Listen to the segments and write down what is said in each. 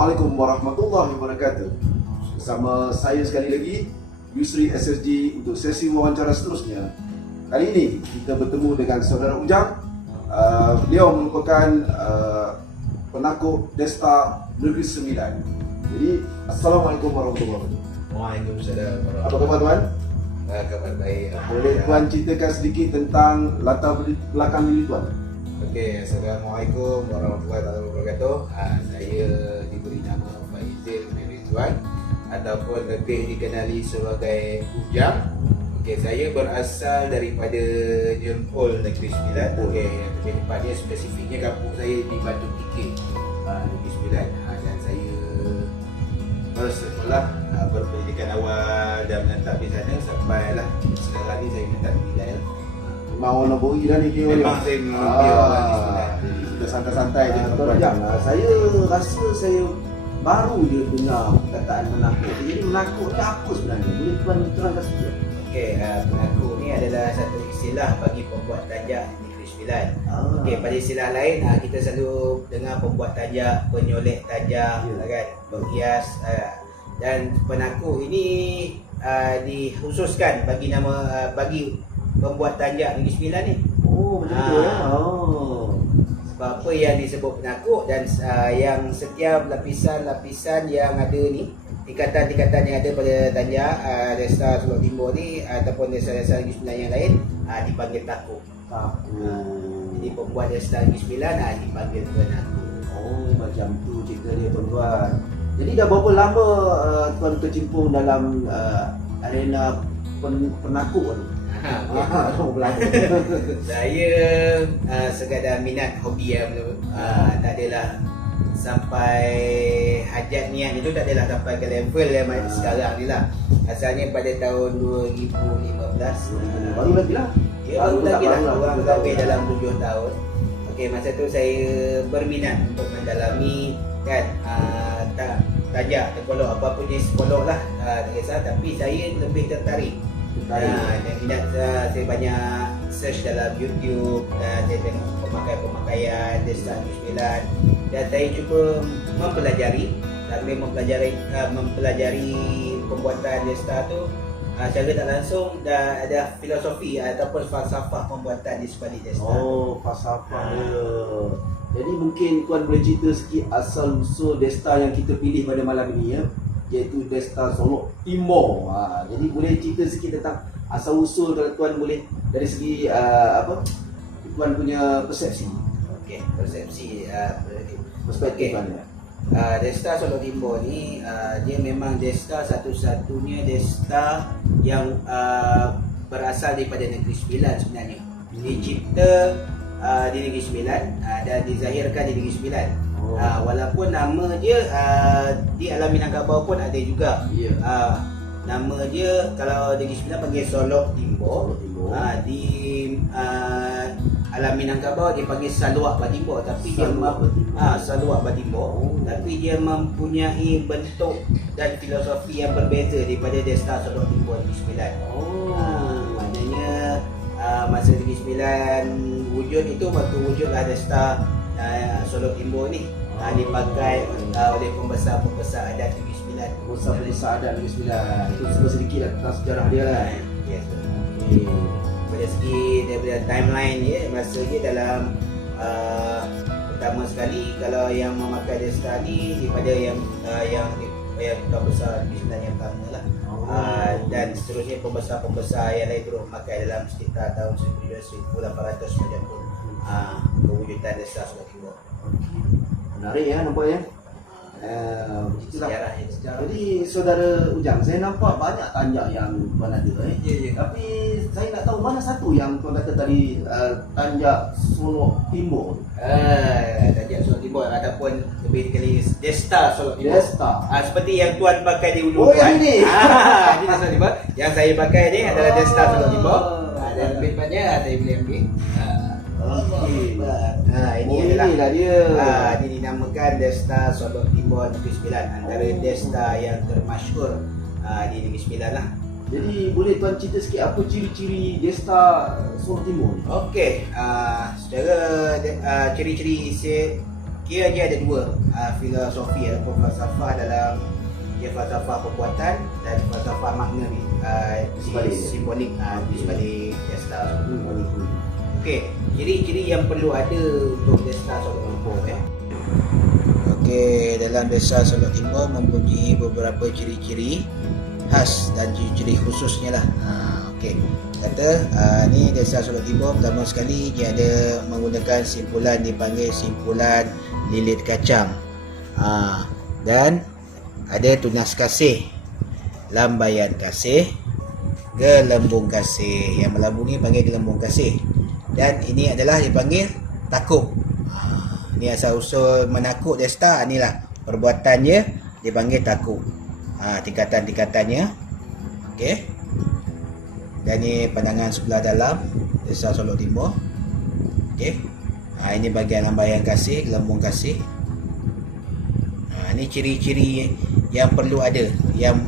Assalamualaikum warahmatullahi wabarakatuh. Bersama saya sekali lagi, Yusri SSG untuk sesi wawancara seterusnya. Kali ini kita bertemu dengan saudara Ujang. Beliau merupakan penakut Desta Negeri Sembilan. Jadi, Assalamualaikum warahmatullahi wabarakatuh. Waalaikumsalam. Apa khabar tuan? Kabar baik. Boleh tuan ceritakan sedikit tentang latar belakang diri tuan? Okey, Assalamualaikum warahmatullahi wabarakatuh. Saya diberi nama Faizil bin Rizwan ataupun lebih dikenali sebagai Ujang. Okey, saya berasal daripada Jempol Negeri Sembilan. Okey, lebih tepatnya spesifiknya kampung saya di Batu Tikik, Negeri Sembilan. Dan saya bersekolah berpendidikan awal dan menetap di sana sampailah sekarang ni saya menetap di Bilal. Mau naboi dah ni dia. Memang saya mengerti orang di Sembilan. Kita santai-santai je. Tuan Ujang, saya rasa saya baru je dengar perkataan menakut. Jadi menakut ni apa sebenarnya? Boleh tuan terangkan sikit? Okey, penakut ni adalah satu istilah bagi pembuat tajak di Negeri Sembilan. Okey, pada istilah lain kita selalu dengar pembuat tajak, penyolek tajak, kan, penghias, dan penakut ini dikhususkan bagi nama bagi pembuat tajak Negeri Sembilan ni. Oh, macam tu ya. Oh. Sebab apa yang disebut penakut dan yang setiap lapisan-lapisan yang ada ni, tingkatan-tingkatan yang ada pada tanjak Desta Sulawesi Timur ni ataupun desa-desa Negeri Sembilan yang lain dipanggil takut. Jadi pembuat Desta Negeri Sembilan dipanggil penakut. Oh, macam tu cerita dia tuan-tuan. Jadi dah berapa lama tuan tercimpung dalam arena penakut ni? Saya sekadar minat hobi yang tak adalah sampai hajat niat itu, tak adalah sampai ke level yang sekarang ni lah. Asalnya pada tahun 2015. Baru lagi lah. Ya, baru lagi lah, kurang lebih dalam 7 tahun. Okey, masa tu saya berminat untuk mendalami kan tajak, terkolok, apa pun jenis kolok lah, tak kisah, tapi saya lebih tertarik. Dan minat saya banyak search dalam YouTube, saya tengok pemakaian Desta Negeri Sembilan dan saya cuba mempelajari sambil mempelajari pembuatan Desta tu secara tak langsung dah ada filosofi ataupun falsafah pembuatan di sebalik Desta. Oh, falsafah dia. Jadi mungkin tuan boleh cerita sikit asal usul Desta yang kita pilih pada malam ini ya, iaitu Desta Solok Timur. Jadi boleh cerita sikit tentang asal usul kalau tuan boleh dari segi tuan punya persepsi. Okey, persepsi perspektif okay. mana? Desta Solok Timur ni dia memang Desta satu-satunya Desta yang berasal daripada Negeri Sembilan sebenarnya. Dicipta di Negeri Sembilan dan dizahirkan di Negeri Sembilan. Walaupun nama dia di alam Minangkabau pun ada juga. Nama dia kalau di Negeri Sembilan panggil Solok Timur. Di alam Minangkabau dia panggil Saluak Batimbo, tapi Saluak Batimbo, tapi dia mempunyai bentuk dan filosofi yang berbeza daripada Desta Solok Timur Negeri Sembilan. Maknanya masa Negeri Sembilan wujud itu, waktu wujudlah Desta Solok Timur ni dipakai oleh pembesar-pembesar adat Negeri Sembilan. Pembesar adat Negeri Sembilan. Itu sedikit lah tentang sejarah dia lah. Yes. Dari segi daripada timeline dia, masa dia dalam pertama sekali kalau yang memakai Desta ni daripada yang pembesar Negeri Sembilan yang pertama lah. Dan seterusnya pembesar-pembesar yang lain terus memakai dalam sekitar tahun 1800 macam tu kewujudan Desta Solok Timur. Menarik ya nampaknya. Sejarah. Jadi saudara Ujang, saya nampak banyak tanjak yang tuan ada Ya. Tapi saya nak tahu mana satu yang tuan kata tadi tanjak Solok Timur. Tanjak Solok Timur ataupun lebih dikenali Desta Solok Timur. Desta. Seperti yang tuan pakai di ujung. Oh, yang ini. Ini Desta Solok Timur. Yang saya pakai ni adalah Desta Solok Timur. Dan lebih banyak saya boleh ambil. Ini adalah dia. Ini dinamakan Desta Solok Timur Negeri Sembilan, antara Desta yang termasyhur di Negeri Sembilan lah. Jadi boleh tuan cerita sikit apa ciri-ciri Desta Solok Timur ni? Okey, secara ciri-ciri kira dia ada dua filosofi ataupun falsafah dalam dia falsafah perbuatan dan falsafah makna ni Sebalik. simbolik di sebalik Desta simbolik. Okey, ciri-ciri yang perlu ada untuk Desta Solok Timur Okey, dalam Desta Solok Timur mempunyai beberapa ciri-ciri khas dan ciri-ciri khususnya lah. Okey. Kata ni Desta Solok Timur pertama sekali dia ada menggunakan simpulan dipanggil simpulan lilit kacang. Dan ada tunas kasih, lambaian kasih, gelembung kasih. Yang melambung ni panggil gelembung kasih. Dan ini adalah dipanggil takuk. Ni asal usul menakuk Desta, inilah perbuatan dia dipanggil takuk. Tingkatan-tingkatannya. Okey. Dan ni pandangan sebelah dalam Desta Solok Timur. Okey. Ini bahagian lambaian kasih, gelembung kasih. Ini ciri-ciri yang perlu ada yang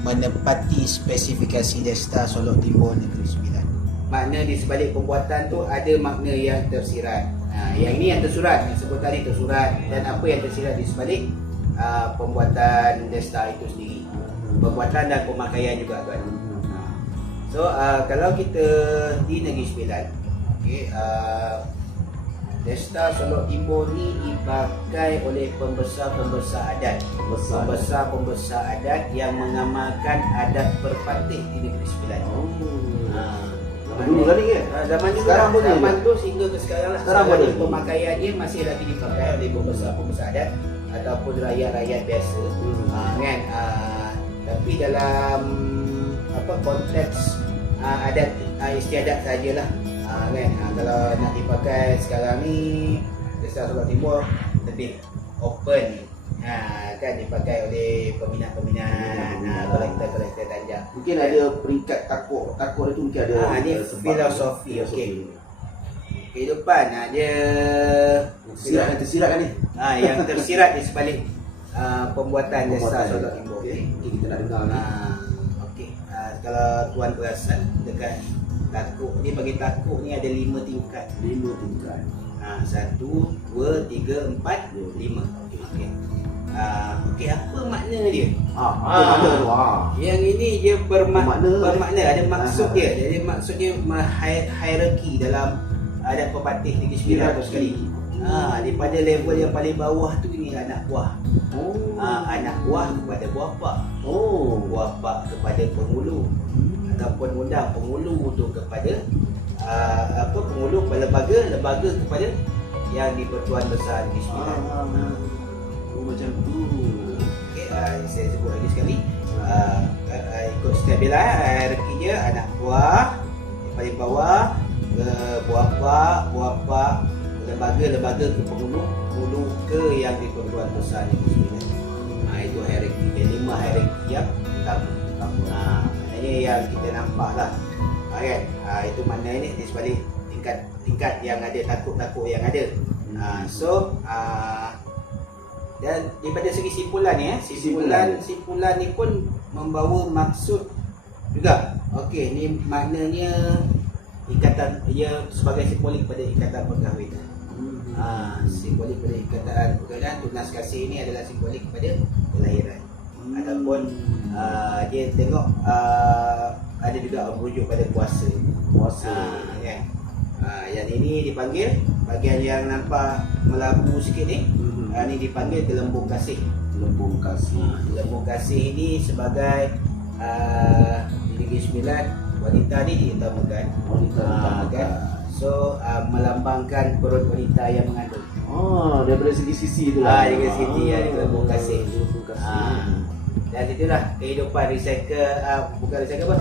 menepati spesifikasi Desta Solok Timur Negeri Sembilan. Makna di sebalik perbuatan tu ada makna yang tersirat. Yang ini yang tersurat, yang sebut tadi tersurat, dan apa yang tersirat di sebalik pembuatan Desta itu sendiri. Perbuatan dan pemakaian juga kan. So kalau kita di Negeri Sembilan, okay, Desta Solok Timur ni dipakai oleh pembesar-pembesar adat. Pembesar-pembesar adat yang mengamalkan adat berpatih di Negeri Sembilan. Dulu kan ni kan? Zaman dulu, Sekarang pun zaman dia. tu sehingga ke sekarang lah. Sekarang pun dia. Pemakaiannya masih lagi dipakai oleh pembesar-pembesar adat ataupun rakyat-rakyat biasa. Kan? Tapi dalam konteks adat istiadat sajalah. Kan? Kalau nak dipakai sekarang ni Desta Solok Timur lebih open. Kan dipakai oleh peminat-peminat, kolektor-kolektor tanjak. Mungkin ada peringkat takuk itu mungkin ada. Ni filosofi. Okey. Kehidupan dia Tersirat dan tersirat kan ni? yang tersirat di sebalik pembuatan Desta Solok Timur. Okey, kita nak dengar ni. Okey. Kalau tuan perasan dekat takuk ni, bagi takuk ni ada 5 tingkat. 5 tingkat. 1, 2, 3, 4, 5. Okey. Okey, apa makna dia? Apa makna tu? Yang ini dia Bermakna. bermakna, ada maksud dia. Jadi maksud dia hierarki dalam adat pepatih Negeri Sembilan tu sekali. Daripada level yang paling bawah tu ini anak buah. Anak buah kepada buah pak. Buah pak kepada penghulu. Ataupun undang penghulu tu kepada penghulu lembaga kepada yang di-Pertuan Besar Negeri Sembilan. Macam tu. Okey, saya sebut lagi sekali. Ikut step dia lah, hierarki dia anak buah yang paling bawah ke buah pak, lembaga ke penghulu ke yang di-Pertuan Besar Negeri Sembilan. Itu hierarki dia, 5 hierarki yang utama. Maknanya yang kita nampak lah. Kan? Itu maknanya di sebalik tingkat yang ada, takuk-takuk yang ada. Dan daripada segi simpulan ni, simpulan ni pun membawa maksud juga. Okey, ni maknanya ikatan, ia sebagai simbolik pada ikatan perkahwinan. Simbolik pada ikatan perkahwinan. Tunas kasih ini adalah simbolik pada kelahiran. Ataupun dia tengok ada juga merujuk pada puasa. Kan? Yang ini dipanggil bahagian yang nampak melabu sikit ni. Ini dipanggil gelembung kasih. Gelembung kasih ini sebagai di Negeri Sembilan, wanita ni diutamakan. So melambangkan perut wanita yang mengandung. Daripada sisi tu lah. Dari sisi gelembung kasih. Dan itulah kehidupan bukan recycle apa?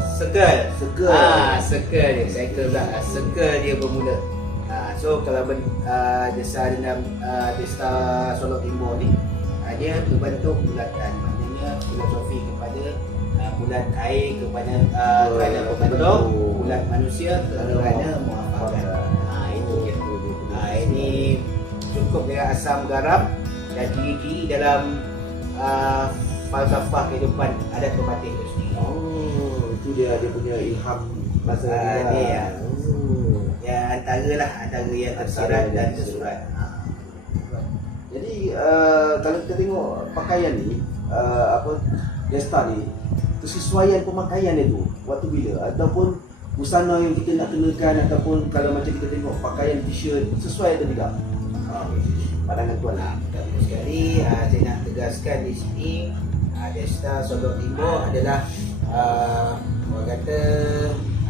Circle dia. Cycle pula. Circle dia bermula. So kalau Desta Solok Timur ni dia berbentuk bulatan. Maknanya filosofi kepada bulat air kepada kerana pembentuk, bulat manusia kerana muafakat. Itu je. Ini cukup dengan asam garam dan ciri-ciri dalam falsafah kehidupan adat pepatih itu sendiri. Itu dia punya ilham masa dia. Ya, antara yang tersirat dan tersurat. Jadi kalau kita tengok pakaian ni, Desta ni, kesesuaian pemakaian itu waktu bila ataupun busana yang kita nak kenakan, ataupun kalau macam kita tengok pakaian t-shirt sesuai atau tidak? Pandangan tuan lah. Betul sekali. Saya nak tegaskan di sini, Desta Solok Timur adalah orang kata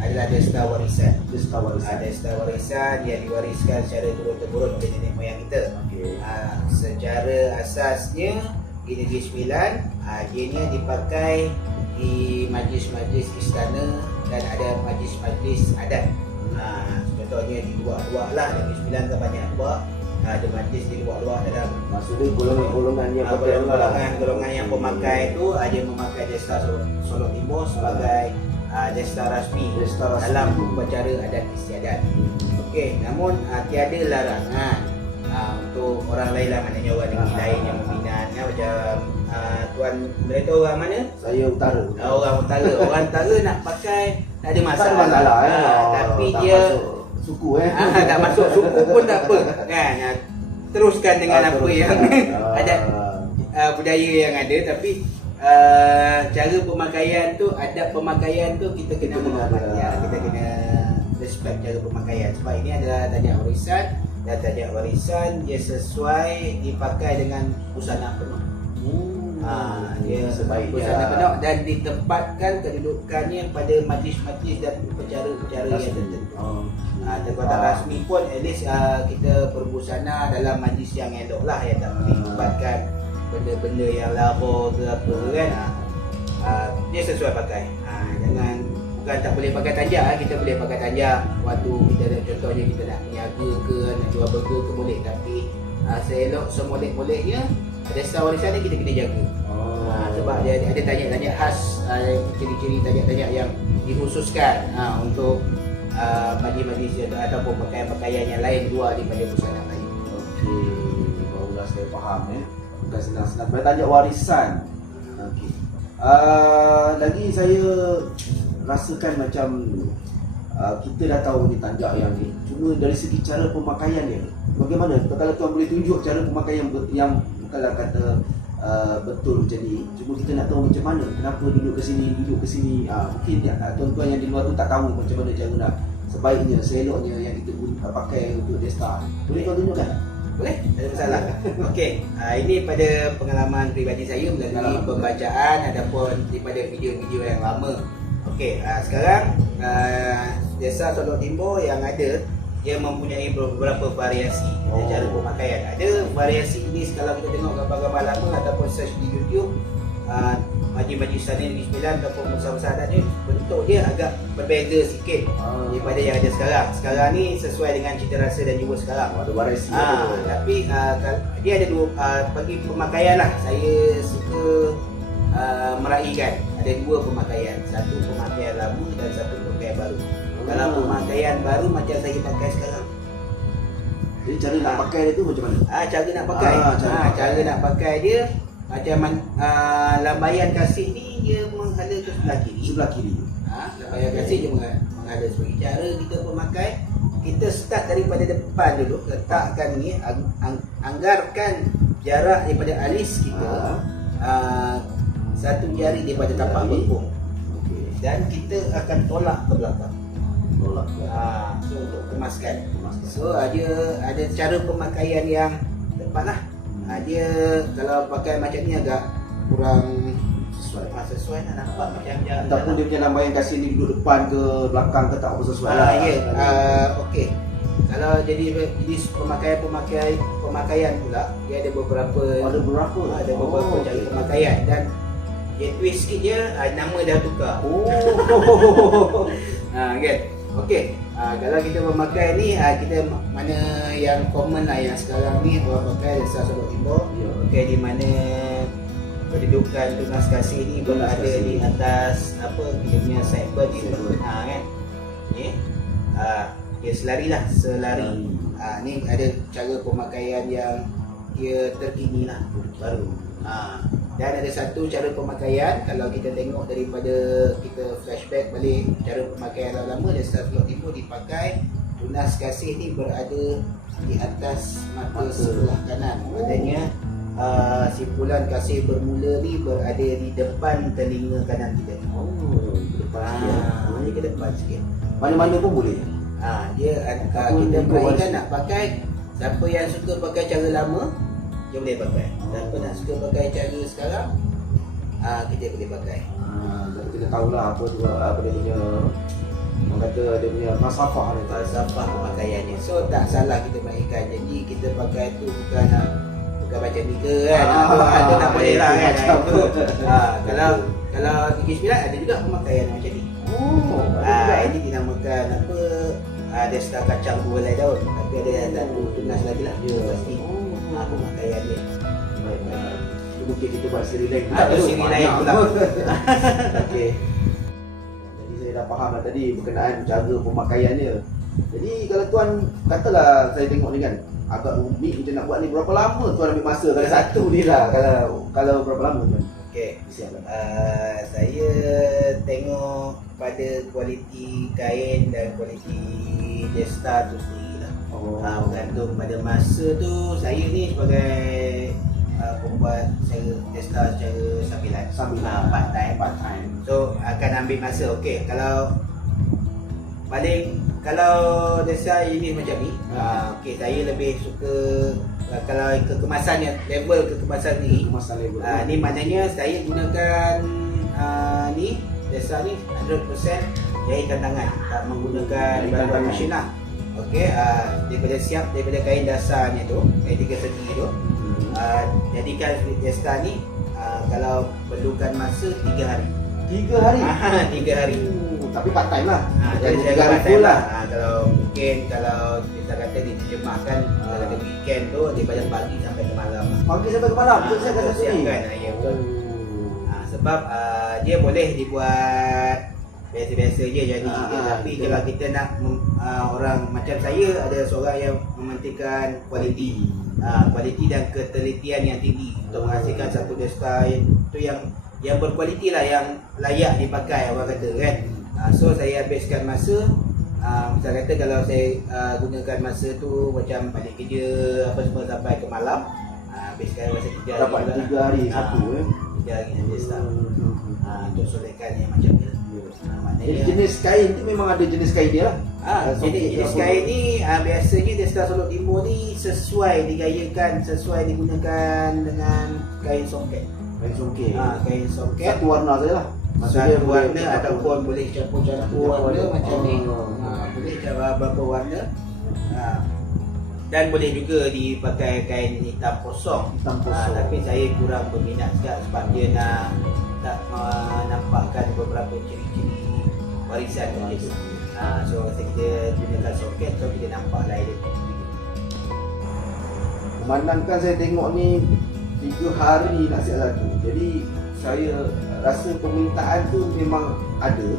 adalah Desta warisan. Desta warisan. Desta warisan yang diwariskan secara turun-temurun oleh nenek moyang kita. Okey. Secara asasnya di Negeri Sembilan, ianya dipakai di majlis-majlis istana dan ada majlis-majlis adat. Contohnya di luar-luar lah, Negeri Sembilan kan banyak luar. Ada majlis di luar-luar dalam Maksudnya golongan-golongan yang pakai golongan yang pemakai itu ada memakai Desta Solok Timur sebagai Desta rasmi dalam upacara adat istiadat. Okey, namun tiada larangan untuk orang lain lah, maknanya orang negeri lain yang berminat kan, macam tuan mereka orang mana? Saya utara. Orang utara nak pakai tak ada masalah. Tak ada masalah tapi tak dia masuk suku tak masuk suku pun tak apa kan. Teruskan dengan apa yang adat budaya yang ada, tapi cara pemakaian tu, adab pemakaian tu kita kena menghormati. Kita kena respect cara pemakaian, sebab ini adalah tajak warisan, dan tajak warisan dia sesuai dipakai dengan busana penuh. Dia sebaik busana penuh dan ditempatkan kedudukannya pada majlis-majlis dan upacara-upacara yang tertentu. Tempatan rasmi pun at least kita berbusana dalam majlis yang elok lah, yang tak melibatkan benda-benda yang laba ke apa kan. Dia sesuai pakai. Jangan, bukan tak boleh pakai tanjak, kita boleh pakai tanjak waktu kita contohnya kita nak niaga ke, nak jual burger ke boleh, tapi seelok semolek-moleknya Desta warisan ni kita kena jaga. Sebab dia ada tanjak-tanjak khas, ciri-ciri tanjak-tanjak yang dikhususkan untuk majlis-majlis ataupun pakaian-pakaian yang lain luar daripada busana lain. Okey, barulah saya faham bukan senang-senang. Bertanjak warisan. Okey. Lagi saya rasakan macam kita dah tahu ni tanjak yang ni. Cuma dari segi cara pemakaian dia, bagaimana? Kalau tuan boleh tunjuk cara pemakaian yang bukanlah kata betul macam ni. Cuma kita nak tahu macam mana, kenapa duduk ke sini. Mungkin tuan-tuan yang di luar tu tak tahu macam mana cara nak sebaiknya, seeloknya yang kita pakai untuk Desta. Boleh tuan tunjukkan? Boleh? Tak ada masalah. Okey, ini pada pengalaman peribadi saya melalui pembacaan ataupun daripada video-video yang lama. Okey, sekarang Desta Solok Timur yang ada, dia mempunyai beberapa variasi cara pemakaian. Ada variasi ini kalau kita tengok gambar-gambar lama ataupun search di YouTube, majlis-majlis istana Negeri Sembilan ataupun besar-besar adat ni, bentuk dia agak berbeza sikit daripada yang ada sekarang. Sekarang ni sesuai dengan cita rasa dan jiwa sekarang. Ada variasi. Tapi dia ada dua, bagi pemakaian lah, saya suka meraihkan ada dua pemakaian, satu pemakaian lama dan satu pemakaian baru. Kalau pemakaian baru macam saya pakai sekarang. Jadi cara nak pakai dia tu macam mana? Cara nak pakai. Cara nak pakai dia macam lambaian kasih ni dia menghadap ke sebelah kiri. Sebelah kiri. Lambaian kasih dia menghadap sebagai cara kita memakai. Kita start daripada depan dulu, letakkan ni, anggarkan jarak daripada alis kita satu jari daripada tapak bengkung. Dan kita akan tolak ke belakang. So untuk kemaskan. So ada cara pemakaian yang tepat lah. Dia kalau pakai macam ni agak kurang sesuai lah, nampak macam ataupun dia punya lambaian kasih ni duduk depan ke belakang ke tak apa sesuai lah. Okey. Kalau jadi jenis pemakaian pula, dia ada beberapa cara pemakaian, dan dia twist sikit je, nama dah tukar. Kan? Okey, kalau kita memakai ni, kita mana yang common lah yang sekarang ni orang pakai Desta Solok Timur. Okey, di mana kedudukan tunas kasih ni berada di atas apa kita punya sideburn ni, kan? Okey. Dia selari. Ni ada cara pemakaian yang dia terkini lah, baru. Dan ada satu cara pemakaian, kalau kita tengok daripada kita flashback balik cara pemakaian lama, Desta Solok Timur dipakai tunas kasih ni berada di atas mata sebelah kanan. Maknanya simpulan kasih bermula ni berada di depan telinga kanan kita. Ke depan sikit. Dia ke depan sikit. Mana-mana pun boleh. Dia Ataupun kita ikut perhatikan warna. nak pakai, siapa yang suka pakai cara lama dia boleh pakai. Siapa nak suka pakai cara sekarang, kita boleh pakai. Jadi kita tahulah apa tu, apa dia punya, orang kata dia punya falsafah dia. Falsafah pemakaiannya. So tak salah kita mainkan. Jadi kita pakai tu bukan macam ni ke kan. Ada tak boleh lah kan. Kalau 39 ada juga pemakaian macam ni. Ini dinamakan apa? Desta kacang gulai daun. Tapi ada satu tunas lagi lah. Pasti pemakaian dia. Baik. Mungkin kita buat siri lain. Ada siri lain pula. Okey. Jadi saya dah faham lah tadi berkenaan cara pemakaiannya. Jadi kalau tuan katalah saya tengok ni kan agak rumit macam nak buat ni, berapa lama tuan ambil masa kalau satu ni lah, kalau berapa lama tuan? Okey. Saya tengok pada kualiti kain dan kualiti desta tu sendiri lah. Bergantung pada masa tu. Saya ni sebagai pembuat desta secara sambilan, part time. So akan ambil masa. Okey, kalau desa ini macam ni, okey, saya lebih suka kalau kekemasannya, level kekemasan ni. Masa level. Ni maknanya saya gunakan ni desa ni 100% jahitan tangan, tak menggunakan bahan mesin lah. Okey, daripada kain dasarnya tu, kain 3 segi tu, jadikan desta ni kalau perlukan masa 3 hari. 3 hari? 3 hari. Tapi part time lah. Jadi saya 3 hari kata full lah. Kalau kita kata diterjemahkan kata weekend tu daripada pagi sampai ke malam. Pagi sampai ke malam. Betul saya kata tadi. Siapkan. Ya betul. Sebab dia boleh dibuat biasa-biasa je jadi. Tapi betul. kalau kita nak orang macam saya, ada seorang yang mementingkan kualiti. Kualiti dan ketelitian yang tinggi untuk menghasilkan satu desta itu yang berkualiti lah, yang layak dipakai orang kata kan. So saya habiskan masa, misal kata kalau saya gunakan masa tu macam balik kerja apa semua sampai ke malam, habiskan masa 3 hari. Dapat 3 hari satu 3 hari nanti start. Untuk solekan yang macam ni. Jadi jenis kain tu memang ada jenis kain dia lah. Jenis kain ni biasanya desta Solok Timur ni sesuai digayakan, sesuai digunakan dengan kain songket. Kain songket. Kain songket. Satu warna saja lah. Satu warna ataupun boleh campur-campur warna macam ni. Boleh berapa warna. Dan boleh juga dipakai kain hitam kosong. Tapi saya kurang berminat sekali sebab dia nak nampakkan beberapa ciri-ciri warisan macam tu. So kita gunakan soket, so kita nampak lain dia. Memandangkan saya tengok ni 3 hari nak siap satu. Jadi saya rasa permintaan tu memang ada.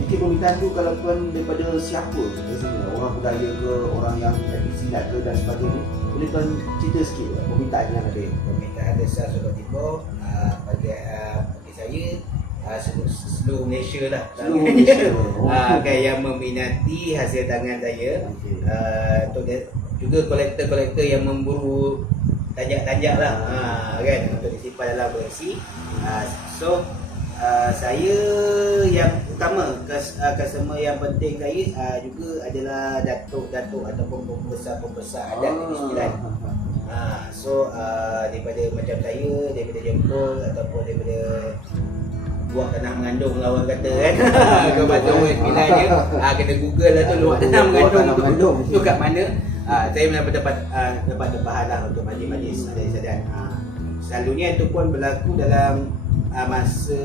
Mungkin permintaan tu kalau tuan daripada siapa biasanya, orang budaya ke, orang yang silat ke dan sebagainya, boleh tuan cerita sikit permintaan yang ada? Permintaan desa Solok Timur bagi saya seluruh Malaysia lah. Seluruh Malaysia. Kan yang meminati hasil tangan saya. Untuk juga kolektor-kolektor yang memburu tanjak-tanjak lah, kan, untuk disimpan dalam versi. So saya yang utama, customer yang penting saya juga adalah datuk-datuk ataupun pembesar-pembesar adat Negeri Sembilan. So daripada macam saya, daripada Jempol ataupun daripada luak tanah mengandung lah orang kata kan. Kau baca orang Sembilan je, kena google lah tu luak tanah mengandung tu kat mana. Saya dapat tempahan lah untuk majlis-majlis adat-adat. Selalunya itu pun berlaku dalam masa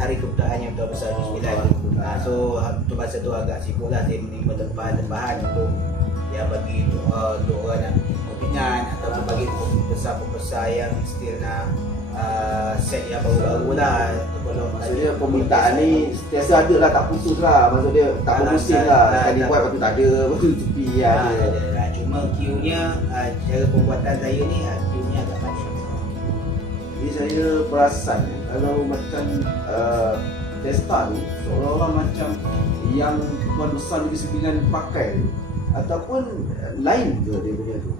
hari keputaan yang Tuan Besar Negeri Sembilan. So untuk masa tu agak sibuk lah saya menerima tempahan-tempahan untuk yang bagi untuk orang nak kepingan ataupun bagi pembesar-pembesar yang still nak set yang baru-baru lah. Maksudnya permintaan ni sentiasa ada lah, tak putus lah. Maksudnya tak bermusim lah. Sekali buat lepas tu tak ada, lepas tu tepi lah. Cuma queue-nya, cara pembuatan saya ni queue-nya agak panjang. Jadi saya perasan kalau macam Desta ni seolah-olah macam yang Tuan Besar Negeri Sembilan pakai tu, ataupun lain ke dia punya tu?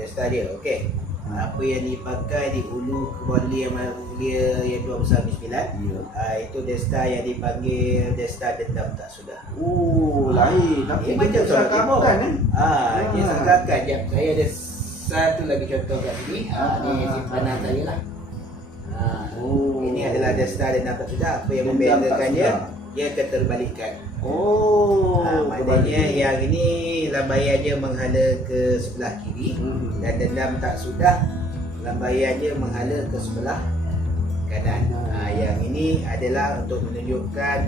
Desta dia. Okey. Apa yang dipakai di hulu kebali yang mulia yang Dua Besar Negeri Sembilan. Itu Desta yang dipanggil Desta Dendam Tak Sudah. Oh, lain. Dia Tapi macam solat timur kan kan? Dia sangkakan. Jap, saya ada satu lagi contoh kat sini. Ni simpanan saya lah. Ini adalah Desta Dendam Tak Sudah. Apa yang Dendam Tak membedakannya, Sudah. dia keterbalikan. Maknanya kebalik. yang ini lambaiannya menghala ke sebelah kiri dan Dendam Tak Sudah lambaiannya menghala ke sebelah kanan. Yang ini adalah untuk menunjukkan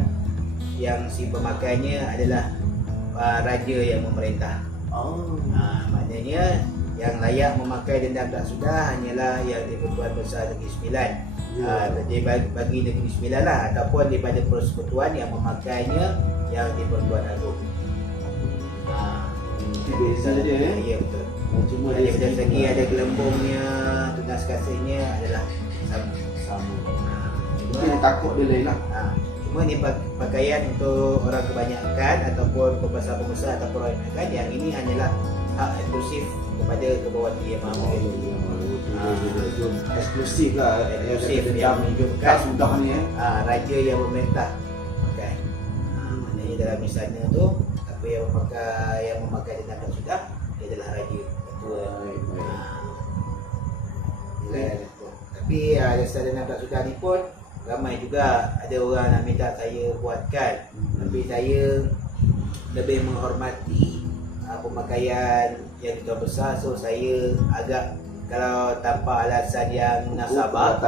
yang si pemakainya adalah raja yang memerintah. Maknanya yang layak memakai Dendam Tak Sudah hanyalah yang di-Pertuan Besar Negeri Sembilan. Bagi Negeri Sembilan lah, ataupun daripada persekutuan yang memakainya yang di-Pertuan Agong. Itu beza dia Ya, betul. Cuma Dari segi ada gelembungnya, tunas kasihnya adalah sama. Mungkin dia takut dia lain lah. Cuma ni pakaian untuk orang kebanyakan ataupun pembesar-pembesar ataupun orang kebanyakan. Yang ini hanyalah hak eksklusif kepada Kebawati Yang Maha Mulia. Eksklusif lah. Eksklusif yang Tak menunjukkan sudah ni raja yang memerintah pakai. Maknanya dalam misalnya tu, apa yang memakai Dendam Tak Sudah, dia adalah raja ketua. Tapi Desta Dendam Tak Sudah ni pun ramai juga ada orang nak minta saya buatkan. Tapi saya lebih menghormati pemakaian yang Tuan Besar, so saya agak, kalau tanpa alasan yang munasabah,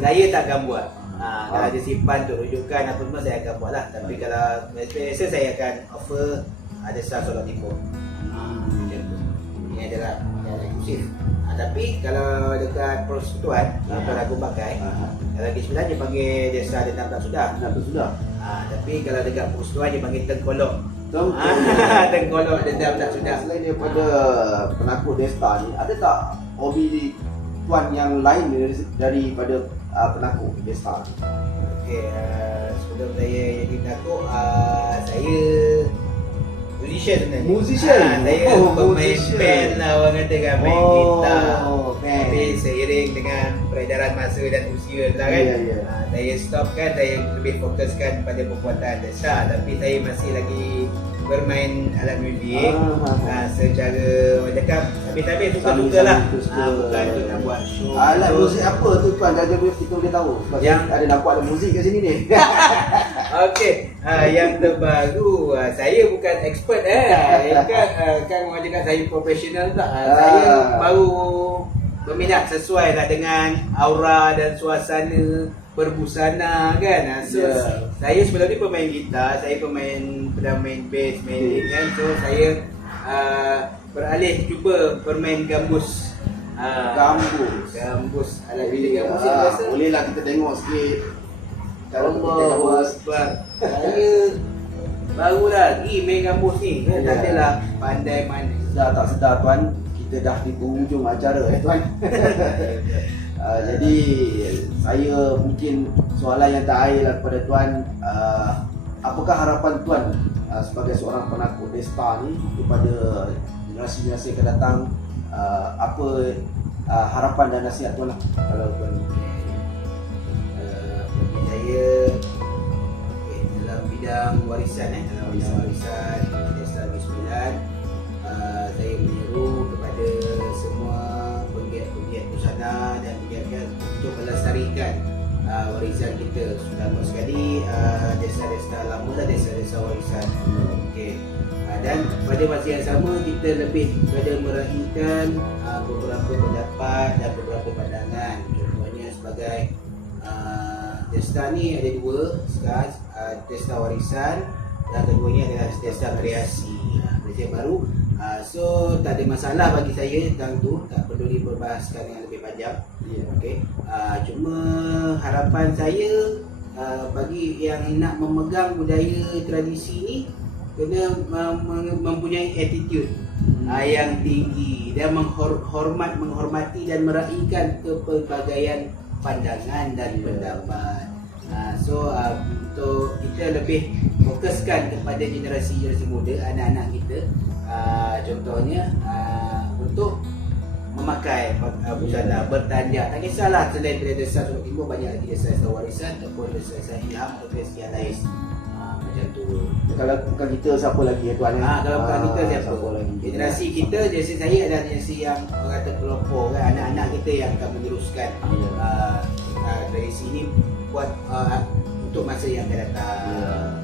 saya takkan buat. Kalau ada simpan untuk rujukan apa semua, saya akan buat lah. Tapi kalau biasa saya akan offer ada solat timur. Macam tu. Ini adalah yang eksklusif. Tapi kalau dekat persekutuan, Tuan Agong pakai, kalau Negeri Sembilan dia panggil Desta Dendam Tak Sudah. Tapi kalau dekat persekutuan dia panggil Tengkolok. Tengkolok Dendam Tak Sudah. Selain daripada penakut Desta ni, ada tak hobi tuan yang lain daripada penakut Desta ni? Okey, sebelum saya jadi penakut, saya musician sebenarnya. Musician? Saya pemain band lah, orang kata kan, main gitar. band. Tapi seiring dengan peredaran masa dan usia lah kan, saya stop kan, saya lebih fokuskan pada perbuatan Desta. Tapi saya masih lagi bermain alat muzik secara orang cakap habis-habis suka-suka lah. Bukan untuk nak buat show. Alat muzik apa tu tuan? Jaga kita boleh tahu. Sebab Yang ada nampak ada muzik kat sini ni. Okey, yang terbaru, saya bukan expert kan orang cakap saya profesional tak. Saya baru berminat sesuai lah dengan aura dan suasana berbusana kan. So saya sebelum ni pemain gitar, saya pernah main bass, main kan. So saya beralih cuba bermain gambus. Gambus alat muzik gambus biasa. Bolehlah kita tengok sikit. Allah Akbar. Saya baru lagi main gambus ni. Tak adalah pandai mana. Sedar tak sedar tuan, kita dah di penghujung acara tuan. Jadi saya mungkin soalan yang terakhir lah kepada tuan, apakah harapan tuan sebagai seorang penakut Desta ni kepada generasi-generasi yang akan datang? Apa harapan dan nasihat tuan lah kalau tuan? Bagi saya, dalam bidang warisan warisan Desta Negeri Sembilan, saya menyeru kepada semua penggiat-penggiat busana dan penggiat untuk melestarikan warisan kita. Lama sekali desa-desa lama dan desa-desa warisan. Dan pada masa yang sama kita lebih pada meraihkan beberapa pendapat dan beberapa pandangan. Contohnya sebagai Desta ni ada dua sekarang, Desta warisan dan keduanya adalah Desta kreasi. Desa baru. So tak ada masalah bagi saya tentang tu, tak perlu diperbahaskan yang lebih panjang. Cuma harapan saya bagi yang nak memegang budaya tradisi ni kena mempunyai attitude yang tinggi dan menghormati dan meraihkan kepelbagaian pandangan dan pendapat. Untuk kita lebih fokuskan kepada generasi muda, anak-anak kita. Contohnya untuk memakai busana bertanda. Tak kisahlah selain daripada Desa Solok Timur, banyak lagi desa-desa warisan ataupun desa-desa ilham atau desa yang lain. Macam tu. Kalau bukan kita, siapa lagi ya tuan? Kalau bukan kita siapa lagi? Generasi kita, generasi saya adalah generasi yang orang kata pelopor kan. Anak-anak kita yang akan meneruskan tradisi ini buat untuk masa yang akan datang.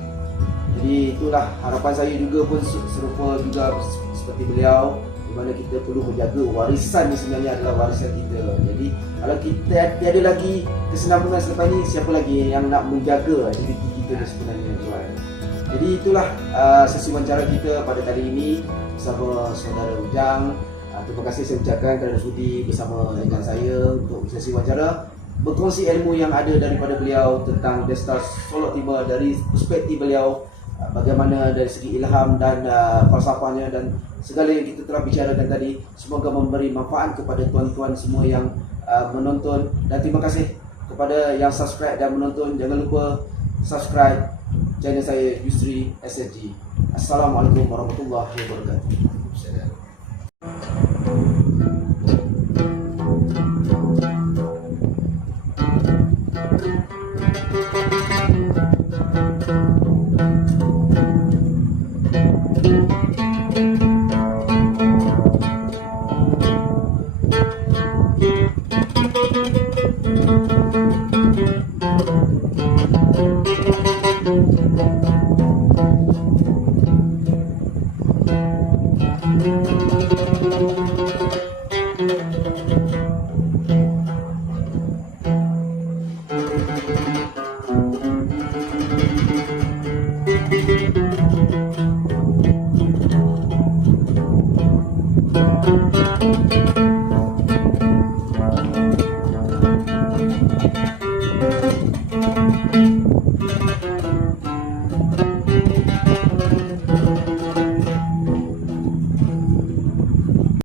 Jadi itulah harapan saya juga pun serupa juga seperti beliau, di mana kita perlu menjaga warisan ni sebenarnya adalah warisan kita. Jadi kalau kita tiada lagi kesenambungan selepas ini, siapa lagi yang nak menjaga identiti kita ni sebenarnya tuan. Jadi itulah sesi wawancara kita pada kali ini bersama Saudara Ujang. Terima kasih saya ucapkan kerana sudi bersama dengan saya untuk sesi wawancara, berkongsi ilmu yang ada daripada beliau tentang Desta Solok Timur dari perspektif beliau, bagaimana dari segi ilham dan falsafahnya dan segala yang kita telah bicarakan tadi. Semoga memberi manfaat kepada tuan-tuan semua yang menonton, dan terima kasih kepada yang subscribe dan menonton. Jangan lupa subscribe channel saya Yusri SSG. Assalamualaikum warahmatullahi wabarakatuh. Assalamualaikum.